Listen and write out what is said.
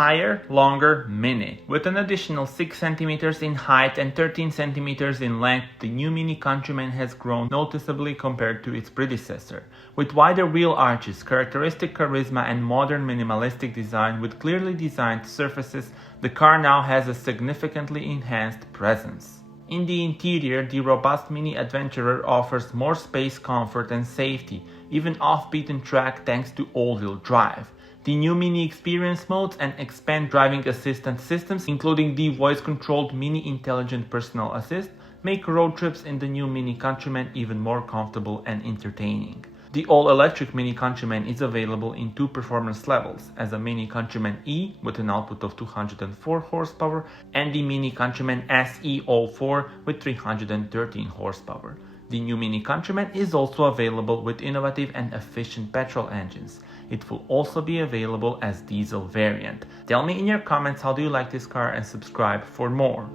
higher, longer Mini. With an additional 6 centimeters in height and 13 centimeters in length, the new MINI Countryman has grown noticeably compared to its predecessor. With wider wheel arches, characteristic charisma, and modern minimalistic design with clearly designed surfaces, the car now has a significantly enhanced presence. In the interior, the robust Mini Adventurer offers more space, comfort, and safety, even off-beaten track thanks to all-wheel drive. The new Mini Experience modes and expand driving assistance systems, including the voice-controlled Mini Intelligent Personal Assist, make road trips in the new MINI Countryman even more comfortable and entertaining. The all-electric MINI Countryman is available in two performance levels, as a MINI Countryman E with an output of 204 horsepower and the MINI Countryman SE04 with 313 horsepower. The new MINI Countryman is also available with innovative and efficient petrol engines. It will also be available as diesel variant. Tell me in your comments how do you like this car and subscribe for more.